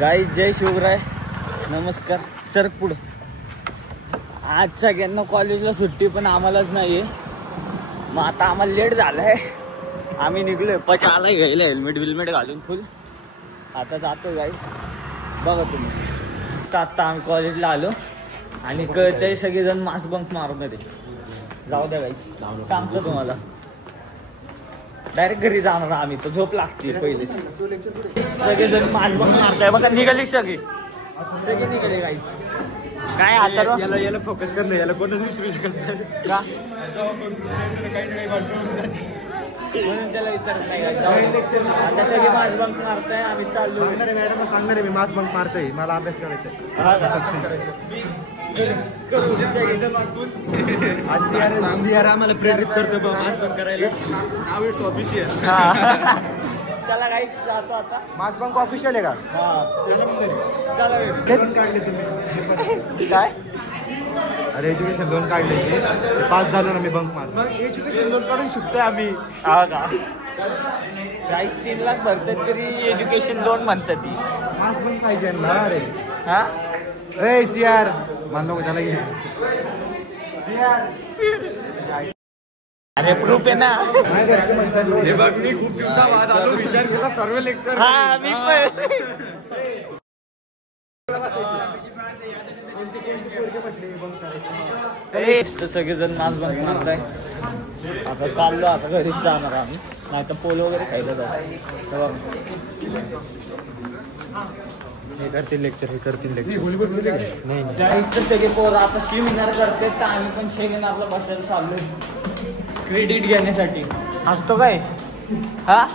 गाई जय शिवराय, नमस्कार. चल पुढं. आज सगळ्यांना कॉलेजला सुट्टी पण आम्हालाच नाहीये. मग आता आम्हाला लेट झालंय. आम्ही निघलोय. पचा आलाय घ्यायला हेल्मेट बिलमेट घालून फुल. आता जातो गाई. बघा तुम्ही आता आम्ही कॉलेजला आलो आणि कळतंय सगळेजण मास्क बंक मारून येते. जाऊ द्या गाई, सांगतो तुम्हाला. डायरेक्ट घरी जाणार आम्ही. तर झोप लागते पहिले. सगळेजण मास्क बंक मारताय बघा. निघाली सगळे निघाले गाईच. काय आता याला फोकस करणं, याला कोणच विचारू शकत नाही का? म्हणून त्याला विचारत नाही. आता सगळे मास्क बंक मारताय. आम्ही चाललो. मॅडम सांगणार मी मास्क बंक मारतोय, मला अभ्यास करायचा. आम्हाला प्रेरित करतो मास्क बंक करायला. नाव इट्स ऑफिशियल. चला गाईस जातो आता. मास्क बंक ऑफिशियल आहे का? चला काढले तुम्ही काय? अरे एज्युकेशन लोन काढले, पास झालो ना मी बंक मार. मग एज्युकेशन लोन काढून शिकतोय आम्ही. हा का? गाईस 3 लाख भरतात तरी एज्युकेशन लोन म्हणतात ती. मास्क बंक पाहिजे ना. अरे हा ए सीआर मान नको त्याला घे. सीआर अरे प्रूफ आहे ना. हे बघ मी खूप दिवसाबाद आलो, विचार केला सर्व लेक्चर. हा मी पण. सगळेजण मास्क बंक मारताय. आता चाललो. आता घरीच जाणार आम्ही. नाही तर पोल वगैरे खायला जातो. हे करतील लेक्चर, हे करतील लेक्चर. नाही सगळे पोरं आता सेमिनार करते. तर आम्ही पण सेमिनारला बसायला चाललोय क्रेडिट घेण्यासाठी. हसतो काय? हा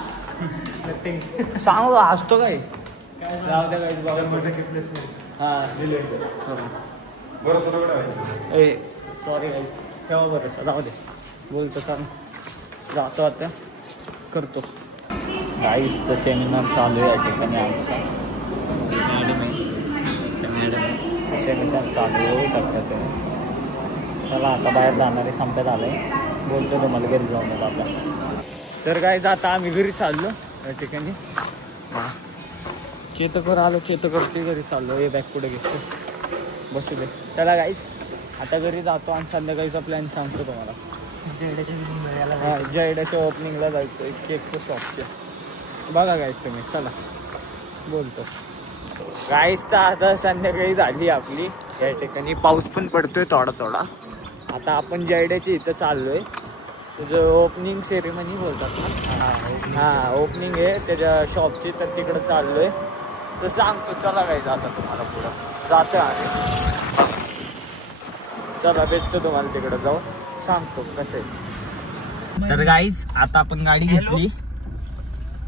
सांगू हसतो काय? जाऊ द्या गाईस बाबा. हा ए सॉरी गाईस, ठेवा बरं. जाऊ दे. बोलतो सांग. जातो आता. करतो गाईस. तर सेमिनार चालू आहे या ठिकाणी आमचा. सेमिनार चालू होऊ शकतं ते. चला आता बाहेर जाणारे संपत आलंय. बोलतो तुम्हाला घरी जाऊन आता. तर काय जाता आम्ही घरी चाललो या ठिकाणी. हां चेतकर आलो. चेतकरती घरी चाललो. हे बॅग पुढे घ्यायचं. बसू दे. चला गाईस आता घरी जातो आणि संध्याकाळीचा प्लॅन सांगतो तुम्हाला. जयड्याच्या ओपनिंगला जायचं केकचं शॉपचे. बघा गाईस तुम्ही. चला बोलतो. गाईस तर आता संध्याकाळी झाली आपली या ठिकाणी. पाऊस पण पडतोय थोडा थोडा. आता आपण जयड्याच्या इथं चाललोय. तुझं ओपनिंग सेरेमनी बोलतात ना. हां ओपनिंग आहे त्याच्या शॉपची. तर तिकडं चाललोय. तर सांगतो. चला गाईस आता तुम्हाला पुढं जातो आम्ही. चला भेटतो तुम्हाला तिकडं जाऊ. सांगतो कसं आहे. तर गाईस आता आपण गाडी घेतली.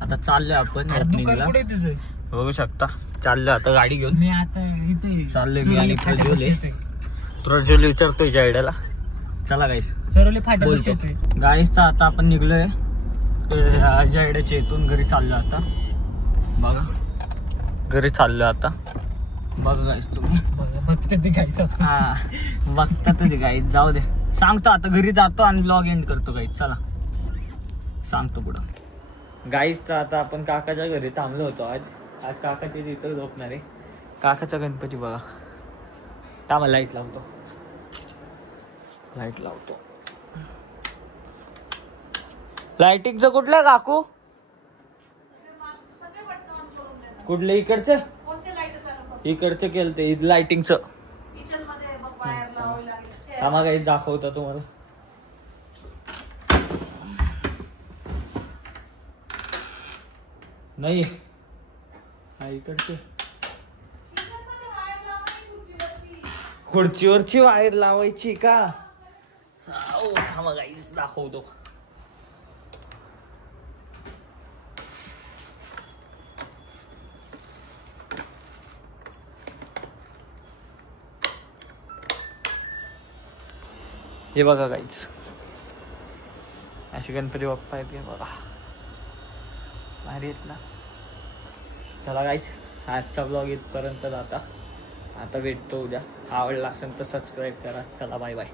आता चाललोय आपण ओपनिंगला. बघू शकता. चाललोय आता गाडी घेऊन. मी आता इथे चाललोय. मी आणि प्रज्वल विचारतोय जयड्याला. चला गाईस बोलतो. गाईस तर आता आपण निघलोय जयड्याच्या इथून. घरी चाललोय आता. बघा घरी चाललोय आता. बघा गाईस तुम्ही. हा बघतातच गाईस. जाऊ दे. सांगतो आता घरी जातो आणि ब्लॉग एंड करतो गाईस. चला सांगतो पुढं. गाईस तर आता आपण काकाच्या घरी थांबलो होतो. आज काकाच्या तिथं झोपणार आहे. काकाचा गणपती बघा. थांबा लाईट लावतो. लाइटिंगचं कुठलं काकू? कुठलं? इकडचं इकडचं केलं ते लाइटिंगचं. आम्हा काही दाखवता तुम्हाला. नाही इकडचे खुर्चीवरची वायर लावायची का? थांबा गाईस दाखवतो. हे बघा गाईस. असे गणपती बाप्पा आहेत बघा. भारी आहेत ना. चला गाईस आजचा ब्लॉग इथपर्यंत. आता भेटतो उद्या. आवडला असेल तर सबस्क्राईब करा. चला बाय बाय.